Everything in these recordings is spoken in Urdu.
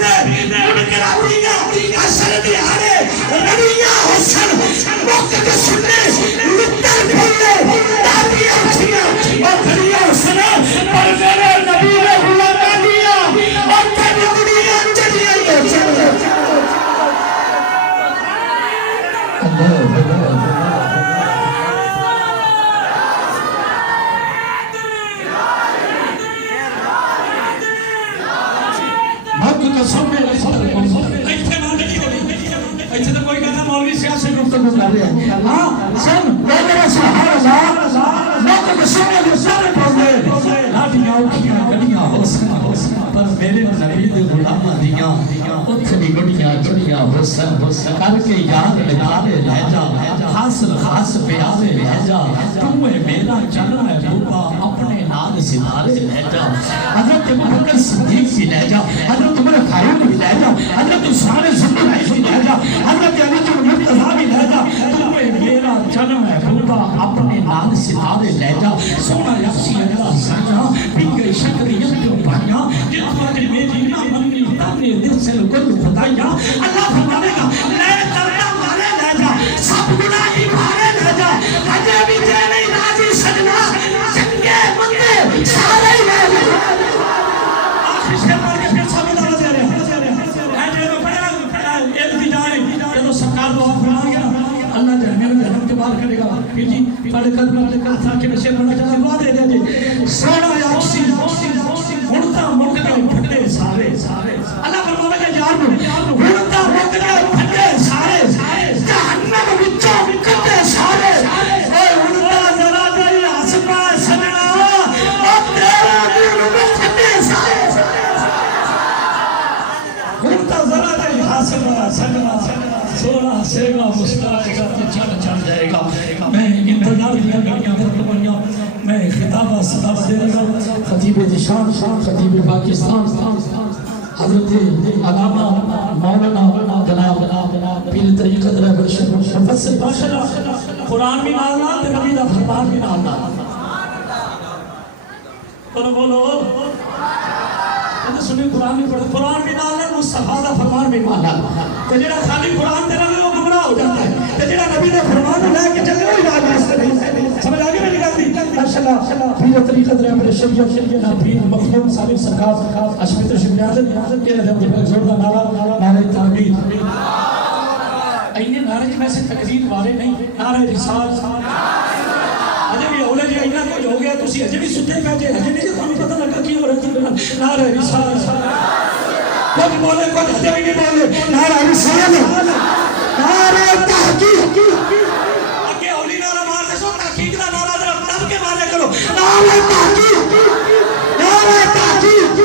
دے منکرہ دیگا اثر دیارے رڑیاں حسن موقع کے سننے لطر پھولے دادیاں اٹھیاں اور کھڑیاں حسنہ پر میرے نبی نے غلامہ دیا اور تیری دنیا چلیاں یہ چلے ایسے تو کوئی کہتا مولوی سیاسی گفتگو کر رہے ہیں ہاں سن میرے سبحان اللہ موقع کے سننے کے سارے پڑھنے لاٹیاں اٹھیاں گڑیاں حسن پر میرے نبی دے غلامہ دیاں اتنی گڑیاں چڑیاں حسن کر کے یاد لگارے رہ جا حاصل خاص پیارے رہ جا تمہیں میرا چلنا ہے بوبا اپنے نال ستارے رہ جا حضرت ابوبکر صدیق کی لہ جا حضرت عمر فاروق کی لہ جا حضرت عثمان ذوالنورین کی لہ جا حضرت علی مرتضیٰ بھی لہ جا تمہیں میرا جنم ہے بوبا اپنے نال ستارے لہ جا سونا یقسی اللہ سجا بھنگے شکریت جو پانیا جتوا کہ میری نہ منی تانے دل سے گل خدایا اللہ فرمانے گا لے کرنا مارے لہ جا سب گناہی مارے لہ جا حجے بھی جے نہیں راضی سجنا چنگے مندے سارے لہ جا آخری سے پڑھ کے پھر سب ادھا دے رہے ہیں جو پڑھا ایک دی جائے جب سرکار دعا فرمان گیا اللہ جہنم جہنم کے بار کرے گا کہ جی پڑھ کر تھا کہ نشے پڑھنا چاہتا دعا دے دے سونا یاکسی ہونتا مکنے پھٹے سارے اللہ فرمانے کا یار ہونتا مکنے پھٹے سارے جہنم بچوں کٹے سارے اے ہونتا ذرا دل آسپا سجنا اور تیرا دل میں پھٹے سارے ہونتا ذرا دل آسپا سجنا سونا سیگا مسترائے گا تو چڑھ جائے گا میں انتظار دیا گڑیاں فرمانیاں میں خطابہ صدابہ دے رہا خطیب نشان خطیب پاکستان حضرت علامہ مولانا جناب پیر طریقت رہبر شیخ مفسر ماشاءاللہ قرآن بھی نالنا تے نبی دا فرمان بھی نالنا تو بولو سنی قرآن بھی پڑھو قرآن بھی نالنا مصطفیٰ دا فرمان بھی نالنا تے جڑا خالی قرآن دے رہے وہ گمراہ ہو جاتا ہے تے جڑا نبی دا فرمان لے کے چلے ہوئی راج اس سے سمجھ آگے میں نکال دی ماشاءاللہ پیر طریقت رہبر شریعت جناب پیر مخدوم صاحب سرکار اشمت شریعت کے رہے زور دا نعرہ نعرہ تحمید اینے نعرے میں سے تقریر والے نہیں نعرہ رسال اجے بھی اولے جی اینا کچھ ہو گیا تسی اجے بھی ستے پہ جے اجے نہیں تمہیں پتہ لگا کی ہو رہا تھی نعرہ رسال کچھ بولے کچھ اجے بھی نہیں بولے نعرہ رسال نعرہ تحقیق اگے اولی نعرہ مارتے سو تحقیق دا نعرہ در اپنا کے مارے کرو نعرہ تحقیق نعرہ تحقیق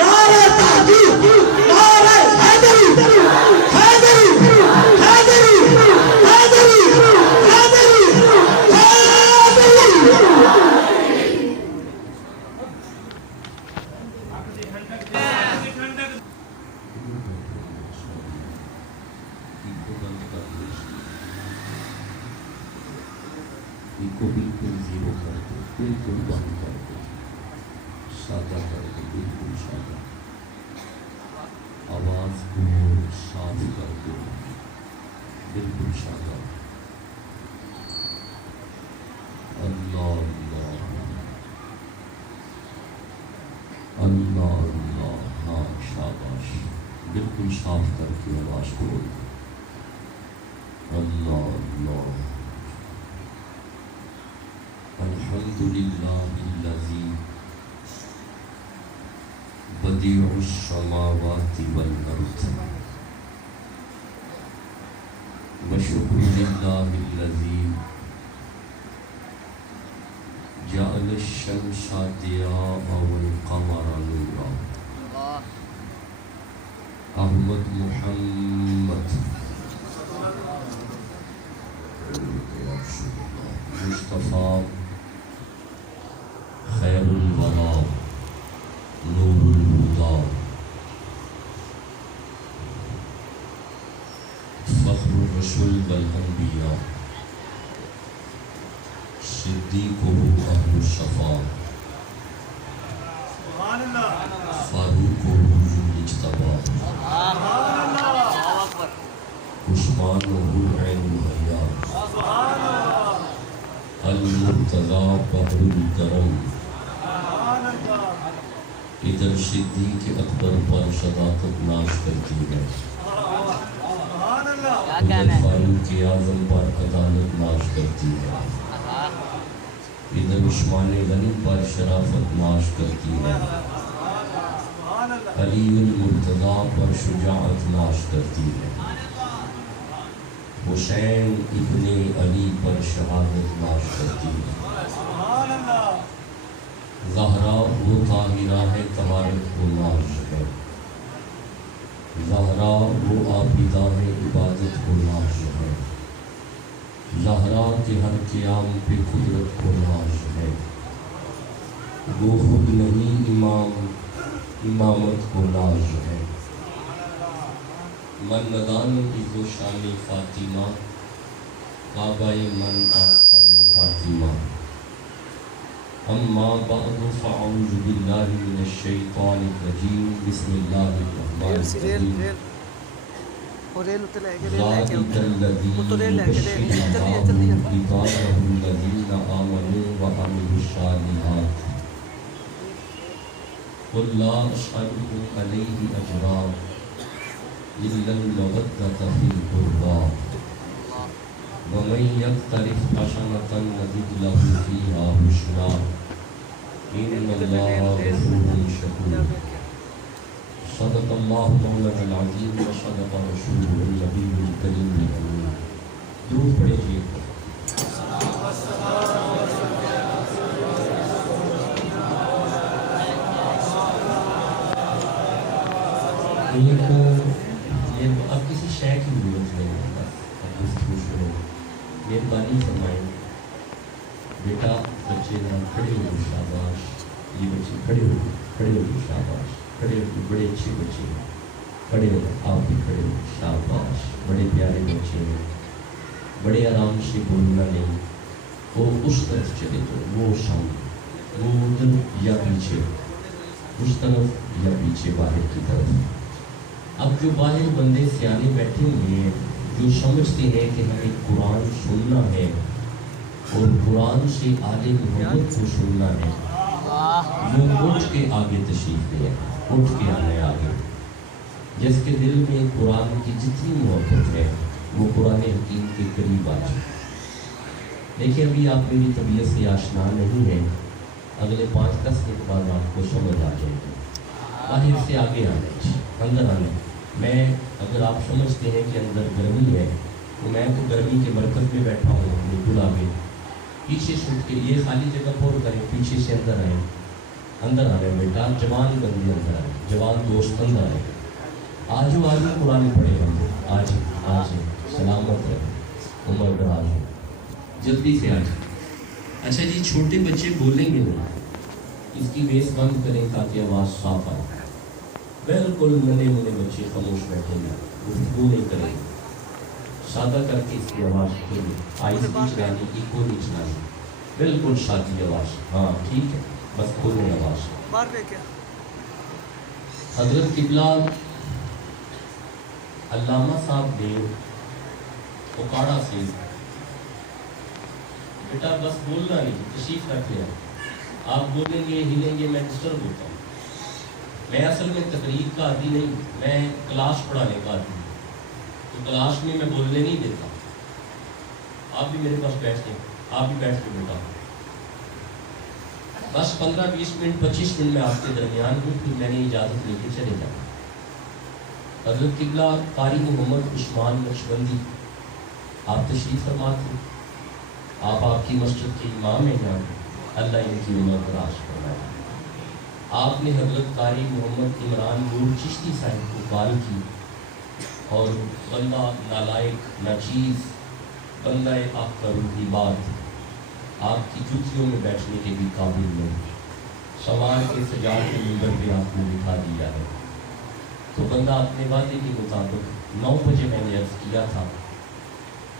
نعرہ تحقیق نعرہ حیدری حیدری حیدری حیدری حیدری کو بالکل زیرو کر دے بالکل بند کر دے سادہ کر دے بالکل سادہ آواز کو صاف کر دے بالکل سادہ اللہ اللہ اللہ اللہ ہاں شاباش بالکل صاف کر کے آواز کو اللہ اللہ الحمدللہ الذی بدیع السماوات والارض وشکر للہ الذی جعل الشمس ضیاء والقمر نورا احمد محمد مصطفیٰ خیر الورا نور الہدا فخر الرسل والانبیاء صدیقہ اہل الصفا فاروقہ ذو الاجتباء العين الحياء المرتضى بحر الکرم. ادھر صدیق اکبر پر صداقت ناز کرتی ہے، ادھر فاروق اعظم پر عدالت ناز کرتی ہے، ادھر عثمان غنی پر شرافت ناز کرتی ہے، علی المرتضیٰ پر شجاعت ناز کرتی ہے، حسین ابن علی پر شہادت ناز کرتی ہے. زہرا وہ طاہرہ ہے طہارت کو ناز ہے، زہرا وہ عابدہ ہے عبادت کو ناز ہے، زہرا کے ہر قیام پہ قدرت کو ناز ہے، وہ خود نہیں امام امامت کو ناز ہے. من ندان عزو شان فاطمہ کعبہ من آستان فاطمہ. اما بعد فاعوذ باللہ من الشیطان الرجیم بسم اللہ الرحمن الرحیم. ذالک الذی یبشر اللہ عبادہ الذین آمنوا وعملوا الصالحات قل لا اسألکم علیہ اجرا الا المودۃ فی القربى ومن یقترف حسنۃ نزد له فیہا حسنا ان اللہ غفور شکور. صدق اللہ مولانا العظیم وصدق رسولہ النبی الکریم الامین. درود پڑھیے. اب کسی شے کی ضرورت نہیں ہے، مہربانی فرمائیں. بیٹا بچے ذرا کھڑے ہو، شاباش. یہ بچے کھڑے ہو، کھڑے ہو، شاباش. کھڑے ہو، بڑے اچھے بچے ہیں. کھڑے ہو، آپ بھی کھڑے ہو، شاباش. بڑے پیارے بچے ہیں. بڑے آرام سے بولنا نہیں. وہ اس طرف چلے تو وہ سامنے، وہ ادھر یا پیچھے، اس طرف یا پیچھے باہر کی طرف. اب جو باہر بندے سیانے بیٹھے ہوئے ہیں جو سمجھتے ہیں کہ ہمیں قرآن سننا ہے اور قرآن سے آل محمد کو سننا ہے، وہ اٹھ کے آگے تشریف لے آئے. اٹھ کے آنے آگے. جس کے دل میں قرآن کی جتنی محبت ہے وہ قرآن حکیم کے قریب آ جائے. دیکھیں ابھی آپ میری طبیعت سے آشنا نہیں ہیں، اگلے 5-10 منٹ بعد آپ کو سمجھ آ جائے گی. باہر سے آگے آنے، اندر آنے. میں اگر آپ سمجھتے ہیں کہ اندر گرمی ہے تو میں تو گرمی کے مرکز میں بیٹھا ہوں، بالکل آگے. پیچھے سے اٹھ کے یہ خالی جگہ پر کریں، پیچھے سے اندر آئیں. اندر آ رہے بیٹا، جوان بندے اندر آئے، جوان دوست اندر آئے. آج قرآن پڑھے گا. آج سلامت ہے، عمر دراز ہو، جلدی سے آج. اچھا جی، چھوٹے بچے بولیں گے نا، اس کی بیس بند کریں تاکہ آواز صاف آئے. بالکل ننے منے بچے خاموش بیٹھے ہیں، گفتگو نہیں کریں. سادہ کر کے اس کی آواز کھولیں. آئس نہیں چلانی، ایکو نہیں چلانی، بالکل سادی آواز. ہاں ٹھیک ہے، بس کھولیں آواز. حضرت قبلہ علامہ صاحب نے اکاڑا سے، بیٹا بس بولنا نہیں، تشریف رکھ لیا. آپ بولیں گے ہلیں گے میں ڈسٹرب ہوتا ہوں. میں اصل میں تقریر کا عادی نہیں، میں کلاس پڑھانے کا عادی ہوں. تو کلاس میں میں بولنے نہیں دیتا. آپ بھی میرے پاس بیٹھ کے، آپ بھی بیٹھ کے بیٹا. بس 15-20 منٹ 25 منٹ میں آپ کے درمیان ہوں، پھر میں نے اجازت لے کے چلے جانا. حضرت قبلہ قاری محمد عثمان نقشبندی آپ تشریف فرما تھے. آپ کی مسجد کے امام ہیں جان، اللہ ان کی عمر دراز فرمائے. آپ نے حضرت قاری محمد عمران نور چشتی صاحب کو کال کی اور بندہ نالائق ناچیز، بندہ آخر کی بات، آپ کی جوتیوں میں بیٹھنے کے بھی قابل نہیں، سوار کے سجاد کے منبر پہ آپ کو بٹھا دیا ہے. تو بندہ اپنے وعدے کے مطابق 9 بجے میں نے عرض کیا تھا.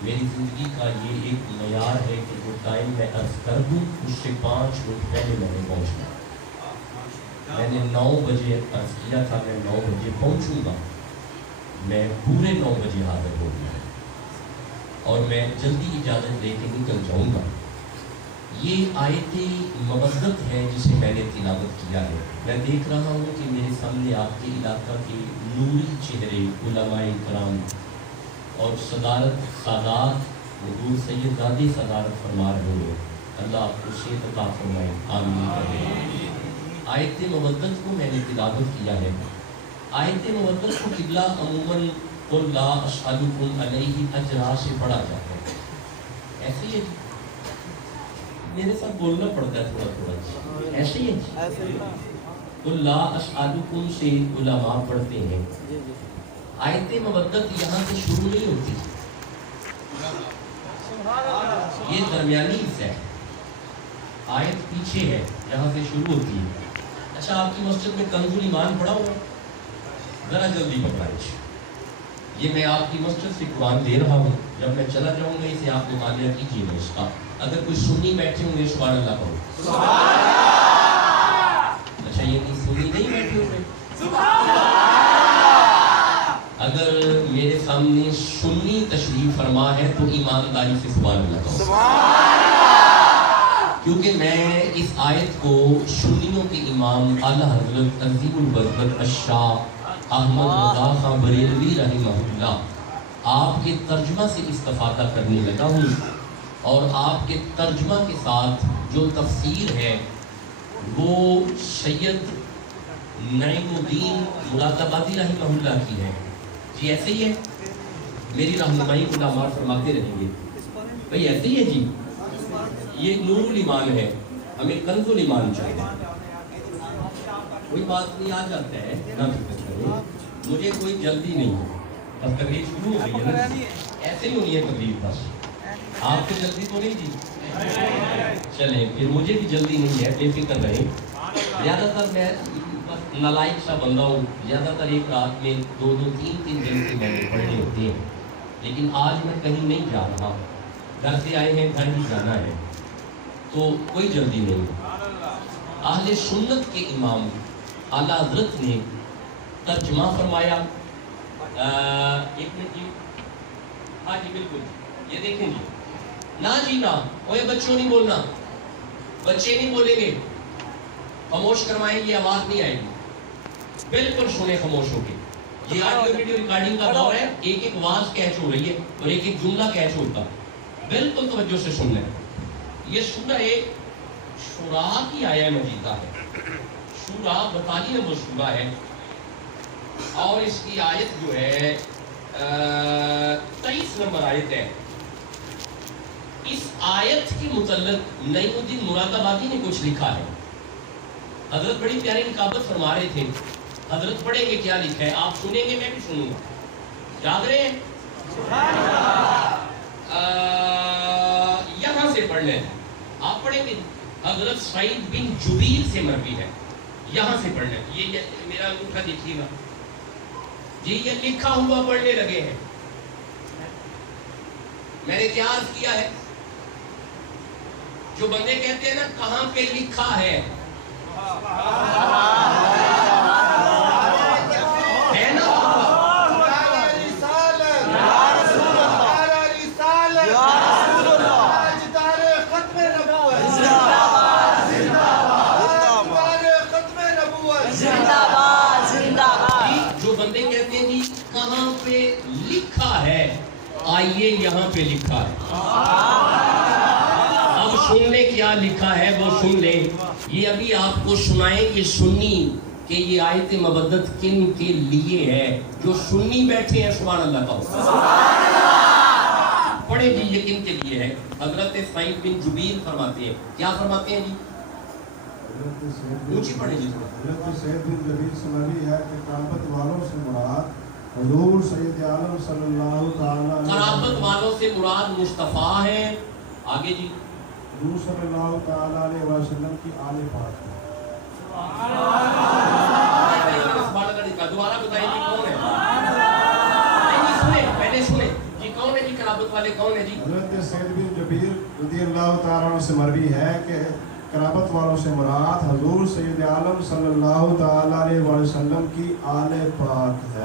میری زندگی کا یہ ایک معیار ہے کہ جو ٹائم میں عرض کر دوں اس سے 5 منٹ پہلے میں نے پہنچنا. میں نے 9 بجے عرض کیا تھا، میں 9 بجے پہنچوں گا. میں پورے 9 بجے حاضر ہو گیا. اور میں جلدی اجازت لے کے نکل جاؤں گا۔ یہ آیت مبدت ہے جسے میں نے تلاوت کیا ہے۔ میں دیکھ رہا ہوں کہ میرے سامنے آپ کے علاقہ کے نوری چہرے علماء کرام اور صدارت سادات حضور سید زادی صدارت فرما رہے ہیں۔ اللہ آپ کو صحت عطا فرمائے، آمین۔ آیت مبدت کو میں نے تلاوت کیا ہے۔ آیت مبدت کو قبلہ عموماً قل لا اسألکم علیہ اجرا سے پڑھا جاتا ہے۔ ایسے ہی میرے ساتھ بولنا پڑتا ہے تھوڑا تھوڑا، ایسے ہی قل لا اسألکم سے علماء پڑھتے ہیں۔ آیت مبدت یہاں سے شروع نہیں ہوتی، یہ درمیانی حصہ ہے، آیت پیچھے ہے جہاں سے شروع ہوتی ہے۔ اچھا، آپ کی مسجد میں کنز الایمان پڑھا ہوگا؟ ذرا جلدی بتائیے۔ یہ میں آپ کی مسجد سے قرآن دے رہا ہوں، جب میں چلا جاؤں گا اسے آپ مطالعہ کیجیے گا اس کا۔ اگر کوئی سنی بیٹھے ہوں گے سبحان اللہ کہو۔ اچھا، یہ نہیں سنی نہیں بیٹھے ہوں گے؟ اگر میرے سامنے سنی تشریف فرما ہے تو ایمانداری سے سبحان اللہ کہو، کیونکہ میں اس آیت کو سنیوں کے امام اعلیٰ حضرت عظیم البرکت الشاہ احمد رضا خان بریلوی رحمہ اللہ آپ کے ترجمہ سے استفادہ کرنے لگا ہوں، اور آپ کے ترجمہ کے ساتھ جو تفسیر ہے وہ سید نعیم الدین مراد آبادی رحمہ اللہ کی ہے۔ جی ایسے ہی ہے، میری رہنمائی کو علماء فرماتے رہیں گے بھئی ایسے ہی ہے جی، یہ نور الایمان ہے، ہمیں کنز الایمان چاہیے۔ کوئی بات نہیں، آ جاتا ہے، نہ فکر کریں، مجھے کوئی جلدی نہیں ہے، بس تقریر شروع ہو گئی ہے نا، ایسے ہی ہونی ہے تقریر، بس آپ کو جلدی تو نہیں جی؟ چلیں پھر مجھے بھی جلدی نہیں ہے، بے فکر رہیں۔ زیادہ تر میں نالائق سا بندہ ہوں، زیادہ تر ایک رات میں 2-2 3-3 دن کے میں نے پڑھنے ہوتے ہیں، لیکن آج میں کہیں نہیں جا رہا، گھر سے آئے ہیں، گھر ہی جانا ہے، تو کوئی جلدی نہیں۔ اہل سنت کے امام اعلیٰ حضرت نے ترجمہ فرمایا، ایک منٹ جی، ہاں جی بالکل، یہ دیکھیں جی، نہ جی نہ، اوے بچوں نہیں بولنا، بچے نہیں بولیں گے، خاموش کروائیں، یہ آواز نہیں آئے گی، بالکل سنیں خاموش ہو کے۔ یہ آڈیو ویڈیو ریکارڈنگ کا دور ہے، ایک ایک آواز کیچ ہو رہی ہے اور ایک ایک جملہ کیچ ہوتا، بالکل توجہ سے سننا ہے۔ یہ سورہ شورا کی آیہ مجیدہ ہے، شورا 42 نمبر سورہ ہے، اور اس کی آیت جو ہے 23 نمبر آیت ہے۔ اس آیت کے متعلق نعیم الدین مراد آبادی نے کچھ لکھا ہے، حضرت بڑی پیاری نکابت فرما رہے تھے، حضرت پڑھیں گے کیا لکھا ہے، آپ سنیں گے میں بھی سنوں گا، یاد رہے ہیں؟ یہاں سے پڑھ لیں، آپ پڑھیں گے، حضرت سعید بن جبیر سے مروی ہے، یہاں سے پڑھ لیں، یہ میرا انگوٹھا دیکھیے گا جی، یہ لکھا ہوا پڑھنے لگے ہیں، میں نے کیا عرض کیا ہے، جو بندے کہتے ہیں نا کہاں پہ لکھا ہے، ہے نا، جو بندے کہتے ہیں جی کہاں پہ لکھا ہے، آئیے یہاں پہ لکھا ہے، اب سن لیں کیا لکھا ہے وہ سن لیں، یہ ابھی آپ کو سنائیں گے سنی کہ یہ آیت مبدت کن کے لیے ہے، جو سنی بیٹھے ہیں سبحان اللہ کہو، پڑھیں جی یہ کن کے لیے ہے۔ حضرت سعید بن جبیر فرماتے ہیں، کیا فرماتے ہیں جی، اونچی پڑھیں جی، حضرت سعید بن جبیر سے مروی ہے کہ قرابت والوں سے مراد حضور سید عالم صلی اللہ تعالیٰ قرابت والوں سے مراد مصطفیٰ ہے، آگے جی، حضور صلی اللہ تعالیٰ علیہ وسلم کی آل پاک ہے۔ دوبارہ بتائیں جی کون ہے، سنیں پہلے سنیں جی، کون ہے جی قرابت والے، کون ہے جی، حضرت سعید بن جبیر رضی اللہ تعالیٰ عنہ سے مروی ہے کہ قرابت والوں سے مراد حضور سید عالم صلی اللہ تعالیٰ علیہ وسلم کی آل پاک ہے۔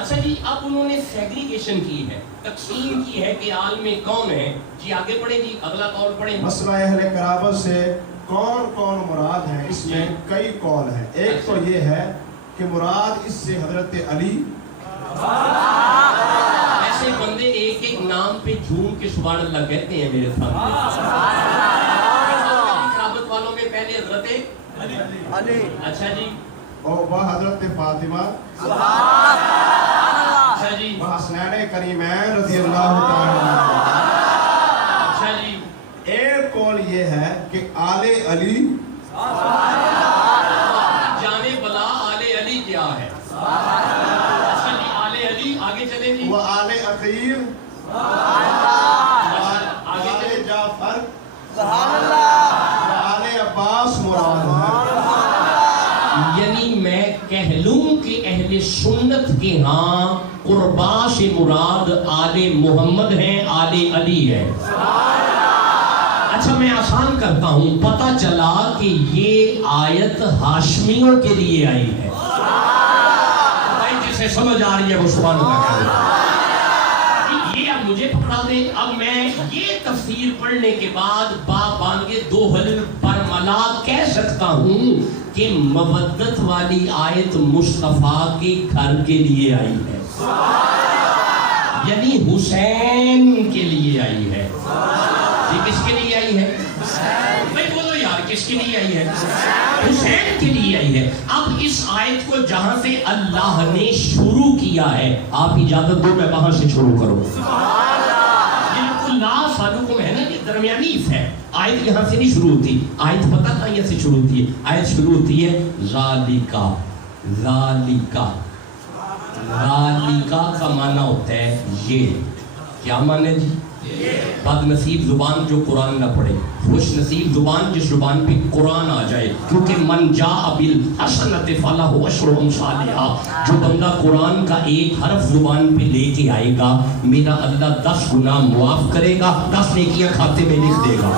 اچھا جی، اب انہوں نے سیگریگیشن ڈسٹنکشن کی ہے، تقسیم کی ہے کہ عالم کون ہے. جی آگے پڑھیں جی، اگلا قول پڑھیں. مسئلہ اہل قرابت سے کون کون مراد ہیں، اس میں کئی قول ہیں. ایک تو یہ ہے کہ مراد اس سے حضرت علی. ایسے بندے ایک ایک نام پہ جھوم کے سبحان اللہ کہتے ہیں میرے سامنے. قرابت والوں میں پہلے حضرت علی. اچھا جی. اور وہ حضرت فاطمہ. اچھا جی. وہ حسنین کریمین رضی اللہ تعالی عنہ. اچھا جی. ایک قول یہ ہے کہ آل علی. جانے بلا آل علی کیا ہے. اچھا جی، آل علی. آگے چلیں جی. وہ آل عقیل. آل جعفر. آل عباس مراد ہے. یعنی میں کہہ لوں کہ اہل سنت کے ہاں قربا سے مراد آل محمد ہیں، آل علی ہے. اچھا میں آسان کرتا ہوں، پتہ چلا کہ یہ آیت ہاشمیوں کے لیے آئی ہے. بھائی جسے سمجھ آ رہی ہے وہ سبحان اللہ کہے. یہ اب مجھے پکڑا دے. اب میں یہ تفسیر پڑھنے کے بعد بانگے دو حل پر ملا کہہ سکتا ہوں کہ مودت والی آیت مصطفیٰ کے گھر کے لیے آئی ہے، یعنی حسین کے لیے آئی ہے. یہ کس کے لیے آئی ہے؟ بھائی بولو یار، کس کے لیے آئی ہے؟ حسین کے لیے آئی ہے. اب اس آیت کو جہاں سے اللہ نے شروع کیا ہے، آپ اجازت دو میں وہاں سے شروع کروں. لا سالکم ہے نا، یہ درمیانی ہے. آیت یہاں سے نہیں شروع ہوتی. آیت پتہ کہاں یہاں سے شروع ہوتی ہے؟ آیت شروع ہوتی ہے ذالکا. ذالکا کا معنی ہوتا ہے یہ. کیا معنی جی؟ بد نصیب زبان جو قرآن نہ پڑھے، خوش نصیب زبان جس زبان پہ قرآن آ جائے. کیونکہ من جاء بالحسنۃ فلہ عشر امثالھا، جو بندہ قرآن کا ایک حرف زبان پہ لے کے آئے گا، میرا اللہ 10 گناہ معاف کرے گا، 10 نیکیاں کھاتے میں لکھ دے گا.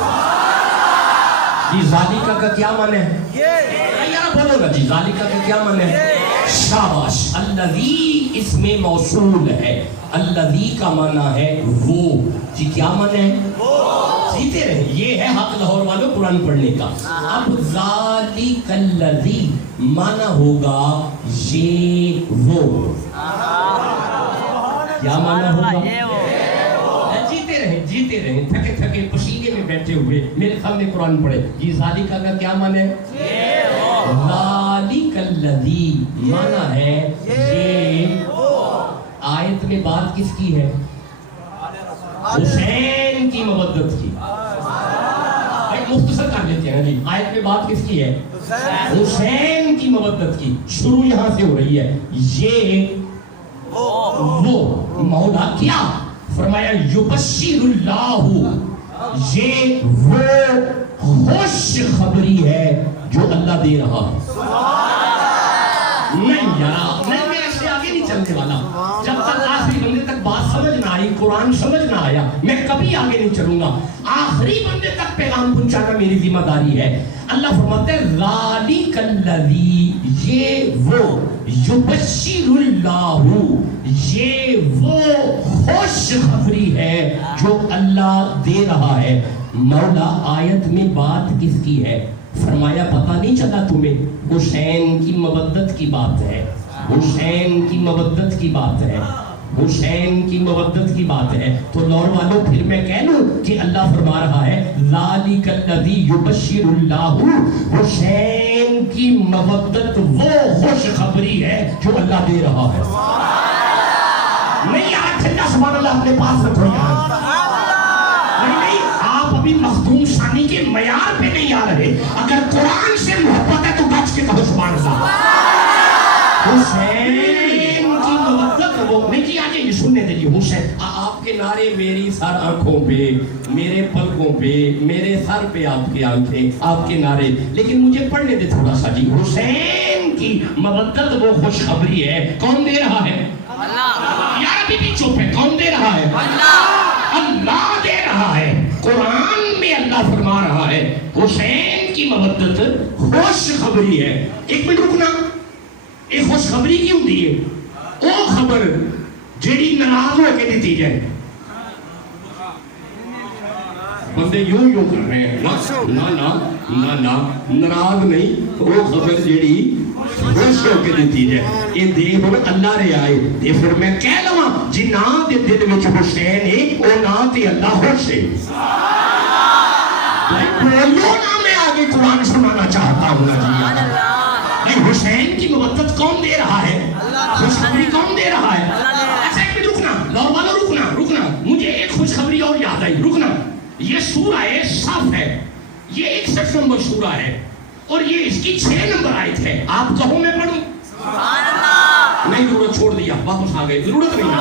جی ذالکا کا کیا معنی ہے؟ یار بولو نا جی، ذالکا کا کیا معنی ہے؟ شاباش. الذی اس میں موصول ہے. الذی کا معنی ہے وہ. جی کیا معنی ہے؟ سیدھے رہے. یہ ہے حق لاہور والوں قرآن پڑھنے کا. اب ذالک الذی معنی ہوگا یہ وہ. کیا معنی ہوگا؟ جیتے رہیں تھکے تھکے پسینے میں بیٹھے ہوئے میرے سامنے قرآن پڑھے. یہ ذالکا کا کیا معنی ہے؟ ذالک الذی معنی ہے یہ. آیت میں بات کس کی ہے؟ حسین کی مودت کی. ایک مختصر کر لیتے ہیں جی. آیت میں بات کس کی ہے؟ حسین کی مودت کی. شروع یہاں سے ہو رہی ہے. یہ وہ مولا کیا فرمایا؟ یبشر اللہ، یہ وہ خوش خبری ہے جو اللہ دے رہا ہے. نہیں یار، میں ایسے آگے نہیں چلنے والا. جب تک آخری بندے تک بات سمجھ نہ آئی، قرآن سمجھ نہ آیا، میں کبھی آگے نہیں چلوں گا. آخری بندے تک پیغام پہنچانا میری ذمہ داری ہے. اللہ فرماتے ہیں ذالک الذی، یہ وہ، یبشر اللہ، یہ وہ خوش خبری ہے جو اللہ دے رہا ہے. مولا آیت میں بات کس کی ہے؟ فرمایا پتہ نہیں چلا تمہیں؟ حسین کی مودت کی بات ہے. حسین کی مودت کی بات ہے. حسین کی مودت کی بات ہے. تو لاہور والوں پھر میں کہہ لوں کہ اللہ فرما رہا ہے ذالک الذی یبشر اللہ، حسین کی مودت وہ خوش خبری ہے جو اللہ دے رہا ہے. نہیں یار ٹھنڈا سبحان اللہ اپنے پاس رکھو یار. نہیں آپ ابھی مخدوم ثانی کے معیار پہ نہیں آ رہے. اگر قرآن سے محبت ہے تو بچ کے کہو سبحان اللہ. حسین کی مودت وہ نہیں کیا. یہ سننے دیجیے. حسین آپ کے نعرے میری سر آنکھوں پہ، میرے پلکوں پہ، میرے سر پہ آپ کی آنکھیں، آپ کے نعرے. لیکن مجھے پڑھنے دے تھوڑا سا جی. حسین کی مودت وہ خوشخبری ہے. کون دے رہا ہے؟ اللہ. یار ابھی بھی چپ ہے. کون دے رہا ہے؟ اللہ. اللہ دے رہا ہے. قرآن میں اللہ فرما رہا ہے حسین کی مودت خوشخبری ہے. ایک منٹ رکنا. یہ خوشخبری کیوں دی ہے؟ وہ خبر جیڑی ناراض ہو کے دیتی جائے. بندے یوں کر رہے ہیں نا ناراض نہیں، وہ خبر جیڑی خوش ہو کے دیتی جائے. یہ دے ہوں اللہ رے آئے تے پھر میں کہہ لواں جی نا دے دل وچ حسین ہے او نا تے اللہ خوش ہے. بولو نا، میں آگے قرآن سنانا چاہتا ہوں جی. حسین کی مودت کون دے رہا ہے؟ خوشخبری کون دے رہا ہے؟ ایسا ایک بھی رکنا لاہور والوں، رکنا مجھے ایک خوشخبری اور یاد آئی. رکنا، یہ سورہ صف ہے، یہ 61 نمبر سورہ ہے اور یہ اس کی 6 نمبر آیت ہے. آپ کہو میں پڑھوں؟ نہیں، ضرورت چھوڑ دیا، واپس آ گئے، ضرورت نہیں ہے.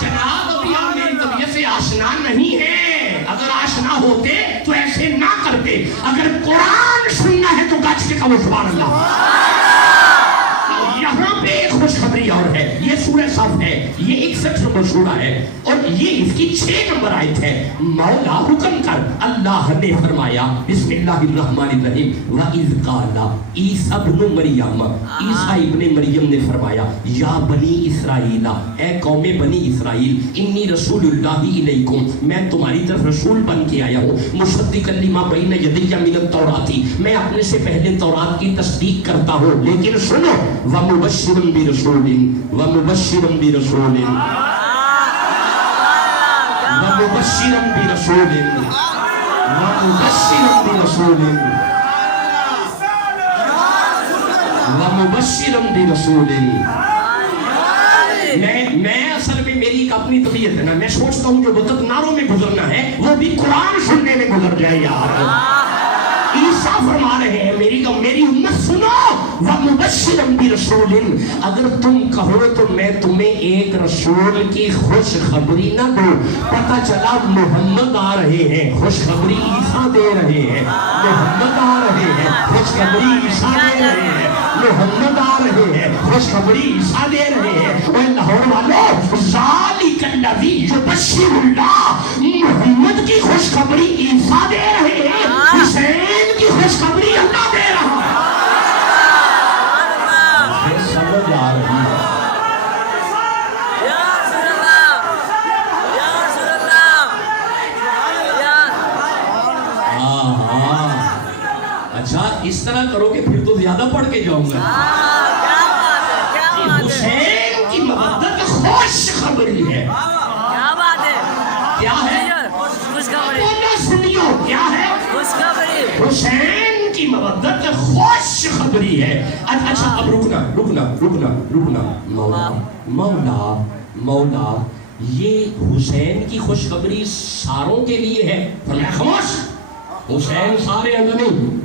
جناب ابھی آپ میری طبیعت سے آشنا نہیں ہے، اگر آشنا ہوتے تو ایسے نہ کرتے. اگر قرآن سننا ہے تو گچ کے کہو سبحان اللہ. یہاں پہ ایک خوشخبری اور ہے، یہ سورہ صف ہے، یہ 61 نمبر سورہ ہے اور یہ اس کی 6 نمبر آیت ہے. مولا حکم کر، اللہ نے فرمایا بسم اللہ الرحمن الرحیم وَإِذْ قَالَ عیسیٰ ابن مریم، عیسیٰ ابن مریم نے فرمایا یا بنی اسرائیل، اے قوم بنی اسرائیل، انی رسول اللہ علیکم، میں تمہاری طرف رسول بن کے آیا ہوں، مصدقا لما بین یدی من التوراۃ، میں اپنے سے پہلے تورات کی تصدیق کرتا ہوں. لیکن سنو، ومبشرا برسول ومبشرا برسول ومبشرا برسول ومبشرا برسول ومبشرا برسول. میں اصل میں میری ایک اپنی طبیعت ہے نا، میں سوچتا ہوں جو وقت ناروں میں گزرنا ہے وہ بھی قرآن سننے میں گزر جائے یار. عیسیٰ فرما رہے ہیں میری امت سنو، وَمُبَشِّرًا بِرَسُولٍ، اگر تم کہو تو میں تمہیں ایک رسول کی خوشخبری نہ دوں. پتہ چلا محمد آ رہے ہیں، خوشخبری عیسیٰ دے رہے ہیں. محمد آ رہے ہیں، خوشخبری عیسیٰ دے رہے ہیں. محمد آ رہے ہیں، خوشخبری عیسیٰ دے رہے ہیں. اے لاہور والو، ذالک الذی یبشر اللہ، محمد کی خوشخبری عیسیٰ دے رہے ہیں، حسین کی خوشخبری اللہ دے رہا ہے. سمجھ آ رہی ہے؟ اچھا اس طرح کرو کہ پھر تو زیادہ پڑھ کے جاؤں گا. حسین کی مودت خوشخبری ہے. کیا بات ہے؟ کیا ہے؟ سنیو، کیا ہے؟ حسین کی مودت خوشخبری ہے. اچھا اب رکنا. مولا یہ حسین کی خوشخبری ساروں کے لیے ہے. فرمایا خاموش، حسین سارے اندر نہیں.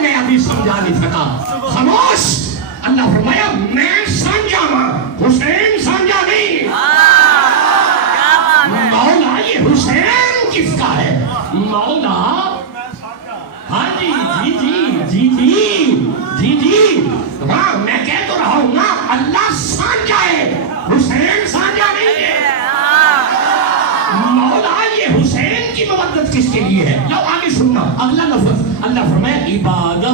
میں ابھی سمجھا نہیں سکا، خاموش. اللہ فرمایا میں سمجھا ہوں، حسین سمجھا نہیں. مولا یہ حسین کس کا ہے؟ مولا ہاں جی ہاں میں کہہ تو رہا ہوں نا، اللہ سانجا ہے، حسین سانجا نہیں ہے. مولا یہ حسین کی مودت کس کے لیے ہے؟ لو آگے سننا اگلا لفظ. اللہ فرمایا عبادہ.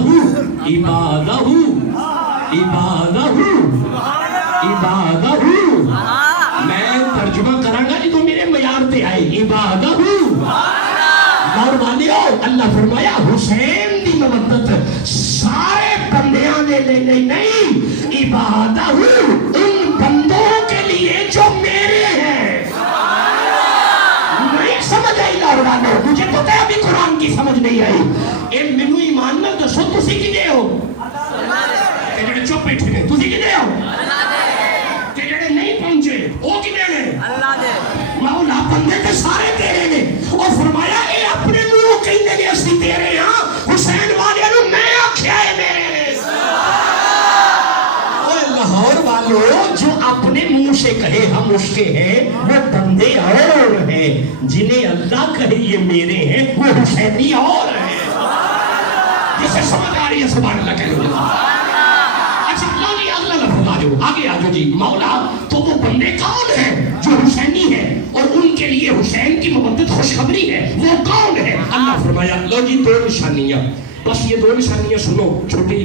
میں ترجمہ کراں گا جی تو میرے معیار پہ آئے. عبادہ اور والیو، اللہ فرمایا حسین دی مودت سارے بندیاں دے لے نہیں، عبادہ ان بندوں کے لیے جو میرے ہیں. نہیں سمجھ آئی لاہور والوں؟ مجھے پتہ ہے ابھی قرآن کی سمجھ نہیں آئی. اے مینو ایمان نال دسو تسی کدے ہو؟ تے جڑے چپ بیٹھے نے تسی کدے ہو؟ تے جڑے نہیں پہنچے او کدے نے؟ اللہ دے. مولا بندے تے سارے تیرے نے. اور فرمایا اے اپنے منہ کہندے نے اسی تیرے ہاں، حسین والے نو میں آکھیا ہے میرے. اوے لاہور والوں، جو اپنے منہ سے کہے ہم اس کے ہیں وہ بندے اور ہیں، جنہیں اللہ کہے یہ میرے ہیں وہ حسینی اور ہیں. جسے سمجھ آ رہی ہے سبحان اللہ کہہ لو. اچھا اللہ نے اگلا لفظ آ جاؤ، آگے آ جاؤ جی. مولا تو وہ بندے کون ہیں جو حسینی ہیں اور ان کے لیے حسین کی مودت خوشخبری ہے، وہ کون ہے؟ اللہ فرمایا لو جی 2 نشانیاں، بس یہ 2 نشانیاں سنو. چھوٹی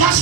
10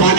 5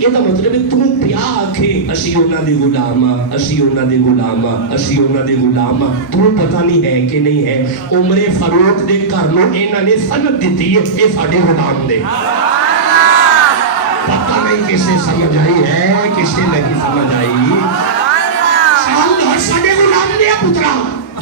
ਇਹਦਾ ਮਤਲਬ ਤੂੰ ਪਿਆ ਆਖੇ ਅਸੀਂ ਉਹਨਾਂ ਦੇ ਗੁਲਾਮ ਆ, ਅਸੀਂ ਉਹਨਾਂ ਦੇ ਗੁਲਾਮ ਆ, ਅਸੀਂ ਉਹਨਾਂ ਦੇ ਗੁਲਾਮ ਆ, ਤੂੰ ਪਤਾ ਨਹੀਂ ਹੈ ਕਿ ਨਹੀਂ ਹੈ। ਉਮਰੇ ਫਾਰੂਕ ਦੇ ਘਰ ਨੂੰ ਇਹਨਾਂ ਨੇ ਸਨਦ ਦਿੱਤੀ ਹੈ, ਇਹ ਸਾਡੇ ਗੁਲਾਮ ਨੇ। ਪਤਾ ਨਹੀਂ ਕਿਸੇ ਸਮਝ ਆਈ ਹੈ, ਕਿਸੇ ਨਹੀਂ ਸਮਝ ਆਈ। ਚੱਲ ਸਾਡੇ ਗੁਲਾਮ ਦੇ ਪੁੱਤਰਾ,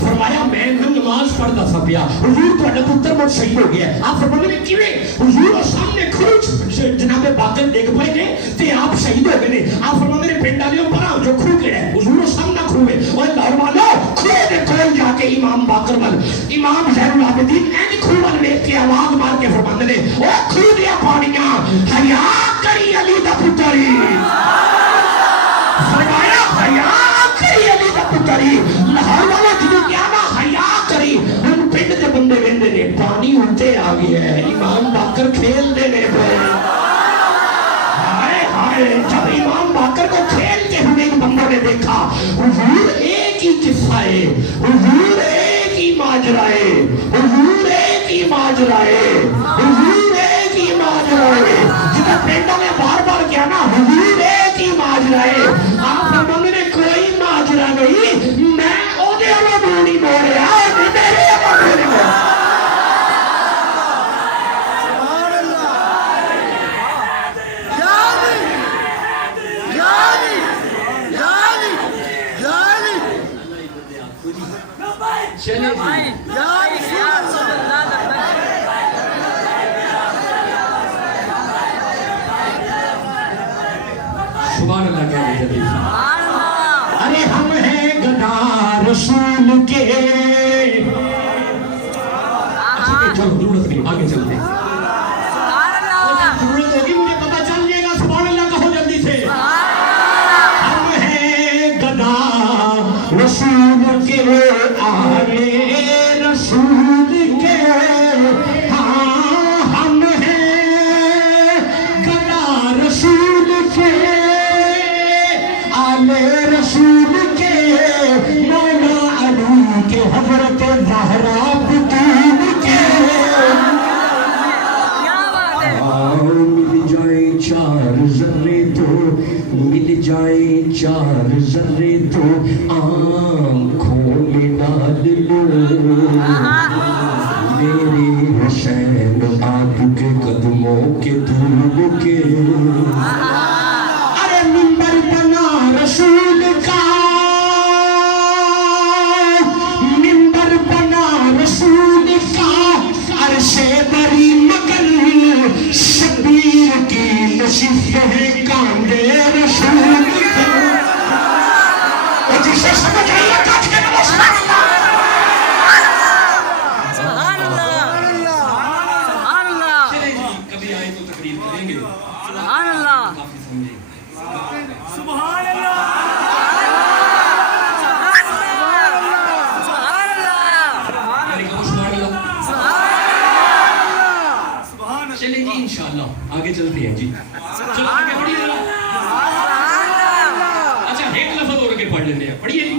فرمایا میں نماز پڑھتا سا پیا, حضور تہاڈا پتر مڑ شہید ہو گیا. آپ فرماتے ہیں کیویں؟ حضور سامنے کھڑو جناب باقر ڈگ پئے نے تے آپ شہید ہو گئے نے. آپ فرماتے ہیں پنڈ والے پر جو کھو کیڑا ہے؟ حضور سامنے کھوے. اوے لاہور والو کھو دے کول جا کے امام باقر ول امام زین العابدین اینج کھو ول ویکھ کے آواز مار کے فرماتے نے او کھو دیا پانیاں حیا کری علی دا پتری. فرمایا حیا کری علی دا پتری. لاہور والے جدوں کیا نا حیا کری ہن پنڈ دے بندے ویندے نے پانی اونتے آ گیا ہے, امام باقر کھیل دے نے پے. ہائے ہائے جب امام باقر کو کھیلتے ہوئے ایک بندہ نے دیکھا, حضور ایک ہی قصہ ہے, حضور ایک ہی ماجرا ہے, حضور ایک ہی ماجرا ہے, حضور ایک ہی ماجرا ہے. جب پنڈا نے بار بار کیا نا حضور ایک ہی ماجرا ہے, آپ فرماتے نے کوئی ماجرا نہیں, میں او دے والا منہ نہیں موڑیا, میرے والا منہ نہیں موڑیا. چلے سبحان اللہ کیا ہے. ارے ہم ہیں گدا رسول کے. چلو ضرورت نہیں, آگے چلتے. ضرورت ہوگی مجھے پتا چل جائے گا. سبحان اللہ کہو جلدی سے. ہم ہیں گدا رسول کے, آلے رسول کے. ہاں ہم ہیں گدا رسول کے, آلے رسول کے, مولا علی کے, حضرت زہرا بطول کے. مل جائے چار ذرے تو, مل جائے چار ذرے تو, آنکھوں میں ڈال لو میرے حسین آپ کے قدموں کے دھول کے. ارے منبر بنا رسول کا, منبر بنا رسول کا, عرش بری مگر شبیر کی نشست ہے کاندے رسول کا. جسے سمجھ آئیے کاٹ کے نمسکار. سبحان اللہ, سبحان اللہ, چلے جی کبھی آئے تو تقریر کریں گے. سبحان اللہ, کافی سمجھے. سبحان اللہ, سبحان اللہ, میرے کہو سبحان اللہ. سبحان اللہ. چلیں جی انشاءاللہ آگے چلتے ہیں جی. چلو آگے پڑھیے ذرا. اچھا ایک لفظ اور کے پڑھ لیتے ہیں, پڑھیے جی.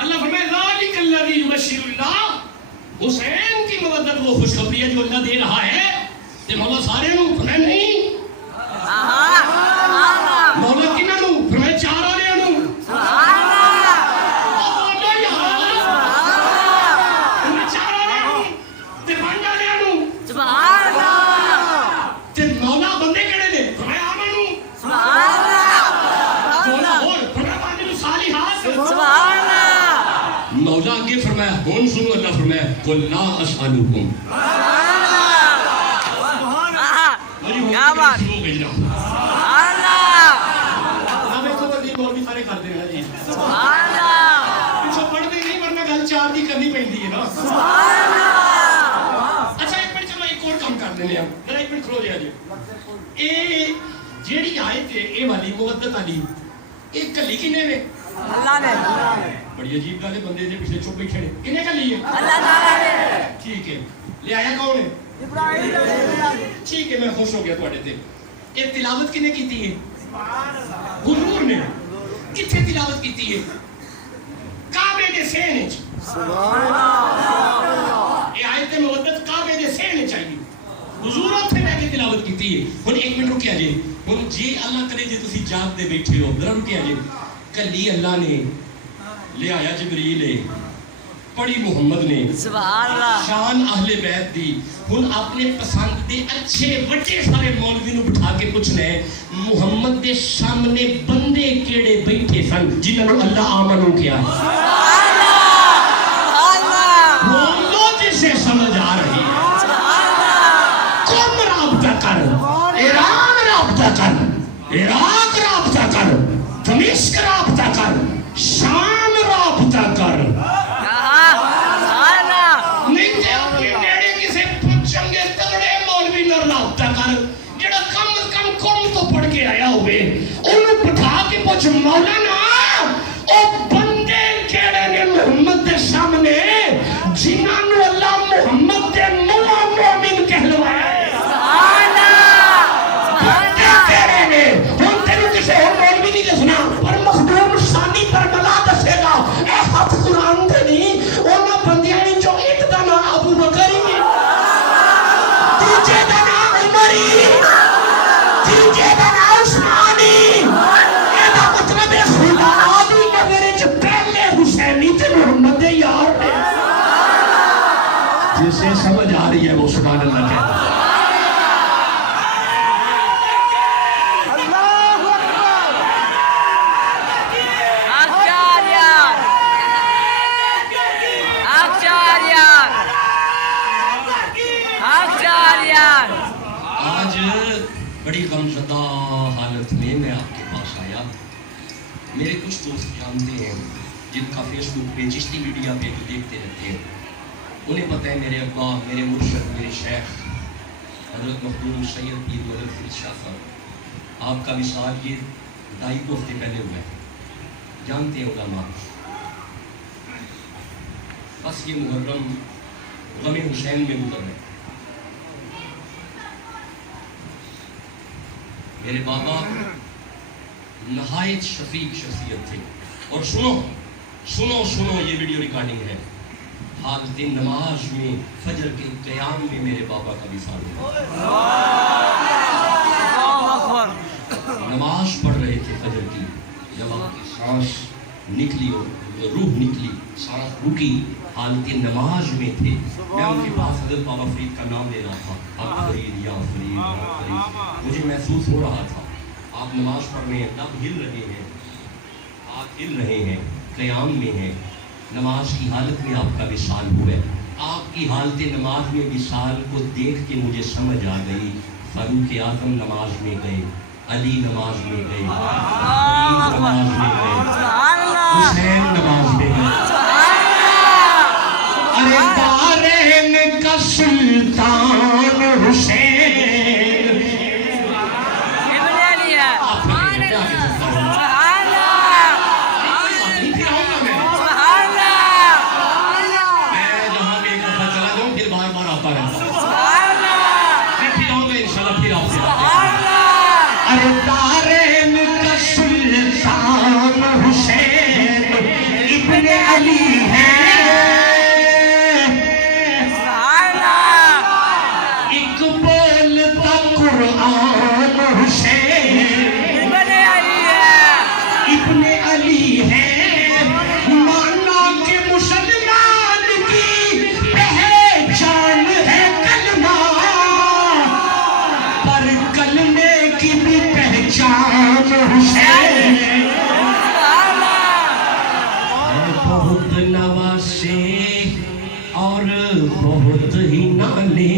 اللہ فرمائے ذالک الذی یبشر اللہ, حسین کی مودت وہ خوشخبری ہے جو اللہ دے رہا ہے. تے مولا سارے نو فرمائے نہیں, مولا کنہ نو فرمائے چار والے نو. مولا یار فرمائے چار والے نو تے پانچ والے نو. سبحان اللہ, تے مولا بندے کہڑے نے فرمائے آمنو. سبحان اللہ, مولا اور فرمائے عامل صالحات. سبحان اللہ, مولا آگے فرمایا ہون سنو, اللہ فرمایا قل لا اسألکم. کیا بات, سبحان اللہ, سبحان اللہ, پیچھے پڑھتے نہیں ورنہ گل چار دی کرنی پہنتی ہے نا. سبحان اللہ. اچھا ایک منٹ چلو ایک اور کام کر دینے ہیں, ذرا ایک منٹ کھلو جائے جی. اے جیڑی آیت ہے اے والی مودت والی, اے کلی کنے نے؟ اللہ نے. بڑی عجیب گل ہے, بندے دے پچھلے چپ بیٹھے نے, کنے کلی ہے؟ اللہ تعالیٰ نے. ٹھیک ہے, لے آیا کون ہے؟ ابراہیم. ٹھیک ہے میں خوش ہو گیا تواڈے تے. اے تلاوت کنے کیتی ہے؟ حضور نے. کتھے تلاوت کیتی ہے؟ کعبے دے سین وچ. سبحان اللہ. اے آیت مودت کعبے دے سین وچ آئی. حضور اوتھے بیٹھ کے تلاوت کیتی ہے. ہن ایک منٹ رکیا جی, ہن جی اللہ کرے جے تسی جاگ دے بیٹھے ہو, ذرا رکیا جی. کلی اللہ نے لے آیا جبریل ہے, پڑھی محمد نے سبحان اللہ شان اہل بیت دی ہن اپنے پسند دے اچھے وڈے سارے مولوی نو بٹھا کے پوچھنا ہے محمد دے سامنے بندے کیڑے بیٹھے سن جنہاں نو اللہ آمنو کیا ہے سبحان اللہ بولو جسے سمجھ آ رہی ہے قوم رابطہ کر ایران رابطہ کر عراق رابطہ کر دمشق رابطہ کر شام رابطہ کر نہیں تے اپنے نیڑے کسے چنگے تگڑے مولوی نال رابطہ کر جڑا کم از کم قوم تو پڑھ کے آیا ہوئے انہوں بٹھا کے پوچھ مولانا او بندے کیڑے نے محمد دے سامنے جنہاں نو اللہ محمد دے مومن کہلوایا ہے بندے کیڑے نے ہن تینوں کسے اور مولوی نہیں دسنا پر مخدوم ثانی پر ملا دسے گا اے ہاتھ قرآن دے نہیں انہاں بندیاں وچوں ایک دا نام ابو بکر ہی ہے دوجے دا نام عمر ہی تیجے دا نام عثمان ہی اے دا مطلب ہے خدا دی نظر وچ پہلے حسینی تے محمد دے یار نے جسے سمجھ آ رہی ہے وہ سبحان اللہ کہتا ہے آج بڑی غمزدہ حالت میں میں آپ کے پاس آیا میرے کچھ دوست جانتے ہیں جن کا فیس بک پہ چشتی میڈیا پہ جو دیکھتے رہتے ہیں انہیں پتہ ہے میرے ابا میرے مرشد میرے شیخ حضرت مخدوم سید پیر مدد فرید شاہ صاحب آپ کا وصال یہ 2.5 ہفتے پہلے ہوا ہے جانتے ہیں علماء بس یہ محرم غم حسین میں گزر ہے میرے بابا نہایت شفیق شخصیت تھے اور سنو یہ ویڈیو ریکارڈنگ ہے حالت نماز میں فجر کے قیام میں میرے بابا کا وصال ہوا نماز پڑھ رہے تھے فجر کی جب آپ کی سانس نکلی اور روح نکلی سانس رکی حالت نماز میں تھے میں ان کے پاس حضرت بابا فرید کا نام لے رہا تھا اب فرید یا فرید یا فرید مجھے محسوس ہو رہا تھا آپ نماز پڑھ رہے ہیں لب ہل رہے ہیں آپ ہل رہے ہیں قیام میں ہیں نماز کی حالت میں آپ کا وصال ہوا ہے آپ کی حالت نماز میں وصال کو دیکھ کے مجھے سمجھ آ گئی فاروق اعظم نماز میں گئے علی نماز میں گئے فرید نماز میں گئے حسین نماز میں گئے ارے بارین کا سلطان حسین ابن علی ہے سبحان اللہ سبحان اللہ میں جہاں بھی ایک دفعہ چلا جاؤں پھر بار بار آتا رہتا ہوں سبحان اللہ میں پھر آؤں گا انشاءاللہ پھر آپ سے سبحان اللہ ارے بارین کا سلطان حسین ابن علی ہے قرآن حسین ابن علی ہے مانا کہ مسلمان کی پہچان ہے کلمہ پر کلمے کی بھی پہچان حسین بہت نواسے اور بہت ہی نالے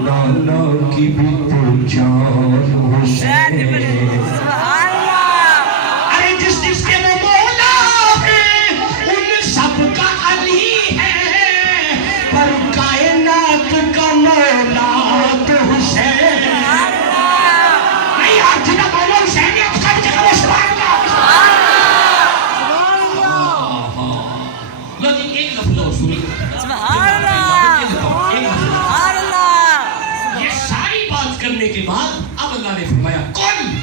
نانا کی بھی پہچان حسین ارے جس جس کے وہ مولا ہے ان سب کا علی ہے پر کائنات کا مولا تو حسین نہیں آج جنہ مولا حسین ہے اس کا بھی جگہ وہ سبحان اللہ لو جی ایک لفظ اور سنی کرنے کے بعد اب اللہ نے فرمایا کون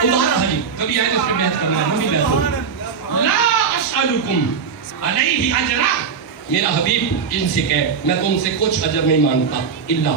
ادارہ حجی کبھی آئے تو اس پہ بیعت کرنا ہے ہم بھی بیعت ہوں لا اسألکم علیہ اجرا میرا حبیب ان سے کہے میں تم سے کچھ اجر نہیں مانگتا اللہ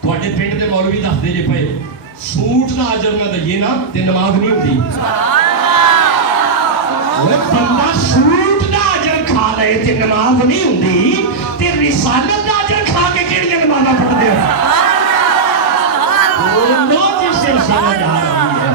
ਤੁਹਾਡੇ ਪਿੰਡ ਦੇ ਮੌਲਵੀ ਦੱਸਦੇ ਜੇ ਪਏ ਸੂਟ ਦਾ ਅਜਰ ਨਾ ਦਈਏ ਨਾ ਤੇ ਨਮਾਜ਼ ਨਹੀਂ ਹੁੰਦੀ ਓਏ ਬੰਦਾ ਸੂਟ ਦਾ ਅਜਰ ਖਾ ਲਏ ਤੇ ਨਮਾਜ਼ ਨਹੀਂ ਹੁੰਦੀ ਤੇ ਰਿਸਾਲਤ ਦਾ ਅਜਰ ਖਾ ਕੇ ਕਿਹੜੀਆਂ ਨਮਾਜ਼ਾਂ ਪੜ੍ਹਦੇ ਹੋ ਉਹ ਜਿਸੇ ਸਮਝ ਆ ਰਹੀ ਹੈ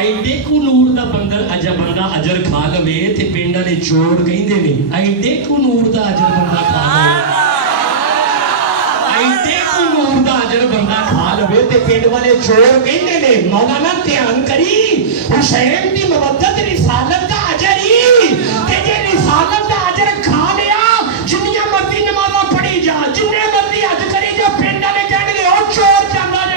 ਐਡੇ ਕੋ ਨੂਰ ਦਾ ਬੰਦਾ ਅਜਰ ਖਾ ਲਵੇ ਤੇ ਪਿੰਡ ਵਾਲੇ ਚੋਰ ਕਹਿੰਦੇ ਨੇ ਐਡੇ ਕੋ ਨੂਰ ਦਾ ਅਜਰ ਬੰਦਾ ਖਾ ਲਵੇ ਐਡੇ ਕੋ ਨੂਰ ਦਾ ਅਜਰ ਬੰਦਾ ਖਾ ਲਵੇ ਤੇ ਪਿੰਡ ਵਾਲੇ ਚੋਰ ਕਹਿੰਦੇ ਨੇ ਮੌਲਾਨਾ ਧਿਆਨ ਕਰੀ ਹੁਸੈਨ ਦੀ ਮੁਵੱਦਤ ਰਿਸਾਲਤ ਦਾ ਅਜਰ ਹੀ ਤੇ ਜੇ ਰਿਸਾਲਤ ਦਾ ਅਜਰ ਖਾ ਲਿਆ ਜਿੰਨੀਆਂ ਮਰਜ਼ੀ ਨਮਾਜ਼ਾਂ ਪੜ੍ਹੀ ਜਾ ਜਿੰਨੇ ਮਰਜ਼ੀ ਹੱਜ ਕਰੀ ਜਾ ਪਿੰਡ ਵਾਲੇ ਕਹਿਣਗੇ ਉਹ ਚੋਰ ਜਾਂਦਾ ਜੇ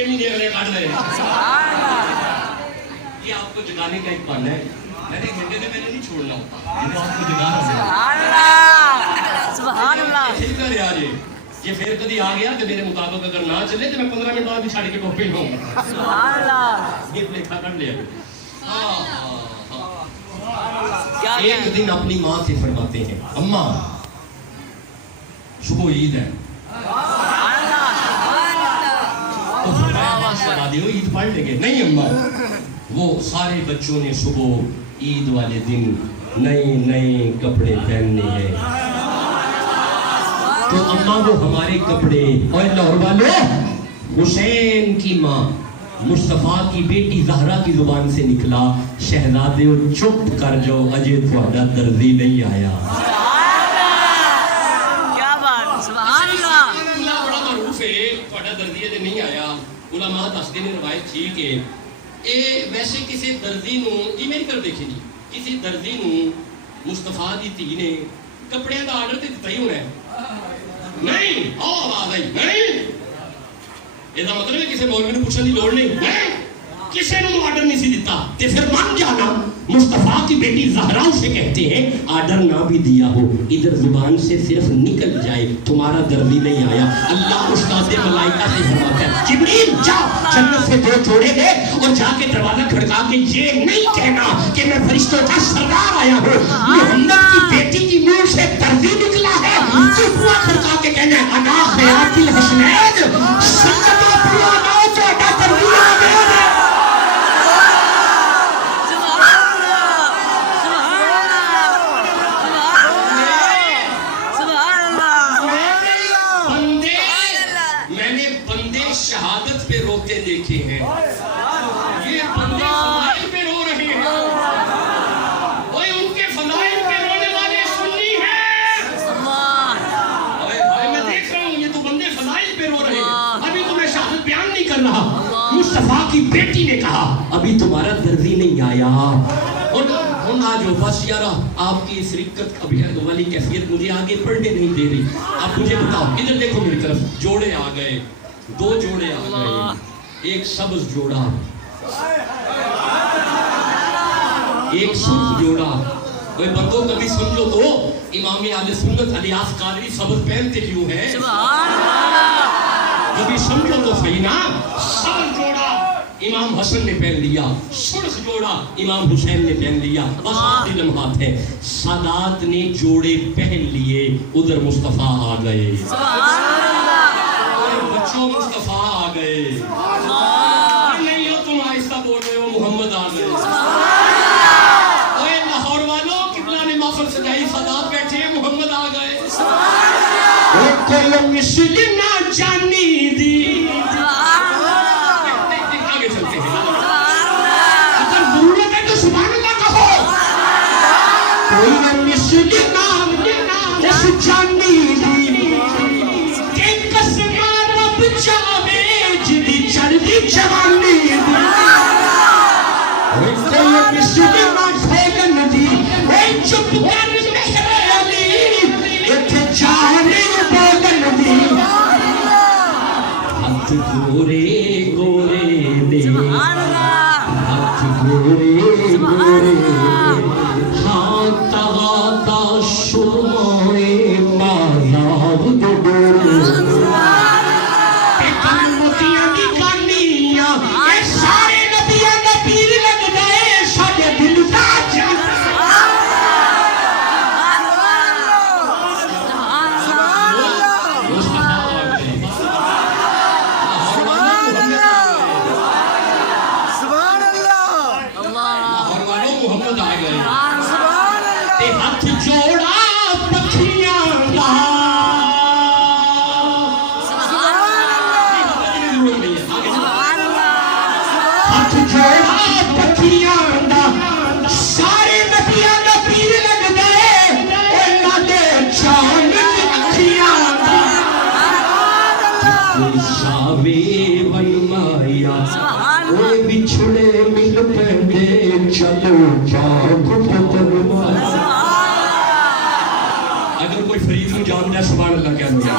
6 مہینے اگلے کاٹ رہے ہیں. یہ آپ کو جگانے کا ایک بہانا ہے. میں نے گھنٹے سے پہلے نہیں چھوڑنا ہوتا, یہ تو آپ کو جگا رہا ہے. سبحان اللہ. ٹھیک کر یار یہ پھر کبھی آ گیا تو میرے مطابق اگر نہ چلے تو میں 15 منٹ بعد بھی چھاڑ کے ٹوپی لوں گا. سبحان اللہ. یہ لکھا کر لیا. کیا ایک دن اپنی ماں سے فرماتے ہیں, اماں صبح عید ہے. تو فرمایا سنا دیو عید پڑھ لیں گے. نہیں اماں, وہ سارے بچوں نے صبح عید والے دن نئے نئے کپڑے پہننے ہیں. تو اماں وہ ہمارے کپڑے, اور لاہور والوں حسین کی ماں مصطفیٰ کی بیٹی زہرا کی زبان سے نکلا, شہزادے چپ کر جاؤ اجے تھوڑا درزی نہیں آیا. کیا بات. سبحان اللہ. اللہ بڑا معروف ہے, تھوڑا درزی اجے نہیں آیا. علماء دستے نے روایت تھی کہ اے ویسے کسی درزی نو, جی میری طرف دیکھیں جی, کسی درزی نو مصطفیٰ دی دھی نے کپڑے کا آرڈر تے دتا ہی ہونا ہے. نہیں آواز آئی نہیں, یہ مطلب ہے کسی مولوی نے پوچھنے کی لوڑ نہیں, کسی نے آرڈر نہیں سی دیتا. تے پھر مان جانا مصطفیٰ کی بیٹی زہرا اسے کہتے ہیں آرڈر نہ بھی دیا ہو, ادھر زبان سے صرف نکل جائے تمہارا درزی نہیں آیا. اللہ استاد ملائکہ سے فرماتا ہے جبریل جا جنت سے 2 جوڑے لے اور جا کے دروازہ کھڑکا کے یہ نہیں کہنا کہ میں فرشتوں کا سردار آیا ہوں, محمد کی بیٹی کی منہ سے درزی نکلا ہے. چپوا کھڑکا کے کہنا ہے انا خیرات الحسنین سنت پورا نہ چاہتا درزی آ گیا ہے. شہادت پہ روتے دیکھے ہیں, یہ بندے فضائل پہ رو رہے ہیں. اوے ان کے فضائل پہ رونے والے سنی ہیں. اوے میں دیکھ رہا ہوں یہ تو بندے فضائل پہ رو رہے ہیں. ابھی تو میں شہادت بیان نہیں کر رہا. مصطفیٰ کی بیٹی نے کہا ابھی تمہارا درزی نہیں آیا. اور آج بس یار آپ کی اس رکت والی کیفیت مجھے آگے پڑھنے نہیں دے رہی. آپ مجھے بتاؤ, ادھر دیکھو میری طرف, جوڑے آ گئے, 2 جوڑے آ گئے, ایک سبز جوڑا, ایک سرخ جوڑا. کوئی بندوں کبھی سمجھو تو امام اہل سنت الیاس قادری سبز پہنتے کیوں ہیں؟ کبھی سمجھو تو صحیح نا. سبز جوڑا امام حسن نے پہن لیا, سرخ جوڑا امام حسین نے پہن لیا. بس آخری لمحات ہے, سادات نے جوڑے پہن لیے, ادھر مصطفیٰ آ گئے. بچوں مصطفیٰ آ گئے. نہیں ہو تم آہستہ بول رہے ہو, محمد آ گئے. اوے لاہور والوں قبلہ نے محفل سجائی, سادات بیٹھے ہیں, محمد آ گئے. کوئی مثل نہ جانی دی. آگے چلتے ہیں, اگر ضرورت ہے تو سبحان اللہ کہو. کوئی مثل نہ جانی دی جاوے جدی چلدی جوانی دی. کوئی مسجد نہ پھیلن دی, اے چپ کر مہر علی اتھے جانے بولن دی. ہاتھ گورے گورے دے, ہاتھ گورے گورے, ہاتھ ہاتھ سرمائے مازاب گورے. ہاتھ جوڑا پکھیاں دا, ہاتھ جوڑا پکھیاں دا, سارے نبیاں دا پیر لگ گئے, انہاں دے چاند اکھیاں دا. کوئی شاوے ون مایا, اوے بچھڑے مل پیندے, چلو جاگ پتر مایا. اگر کوئی فرید کو جان جائے سبحان اللہ کیا ہو جائے.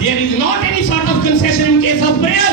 There is not any sort of concession in case of prayer.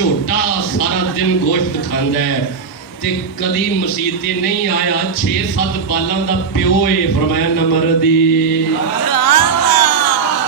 ਝੋਟਾ ਸਾਰਾ ਦਿਨ ਗੋਸ਼ਤ ਖਾਂਦਾ ਹੈ ਤੇ ਕਦੀ ਮਸੀਤ ਤੇ ਨਹੀਂ ਆਇਆ 6-7 ਬਾਲਾਂ ਦਾ ਪਿਓ ਏ ਫਰਮਾਇਆ ਨਮਰਦੀ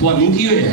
ਤੁਹਾਨੂੰ ਕੀ ਹੋਇਆ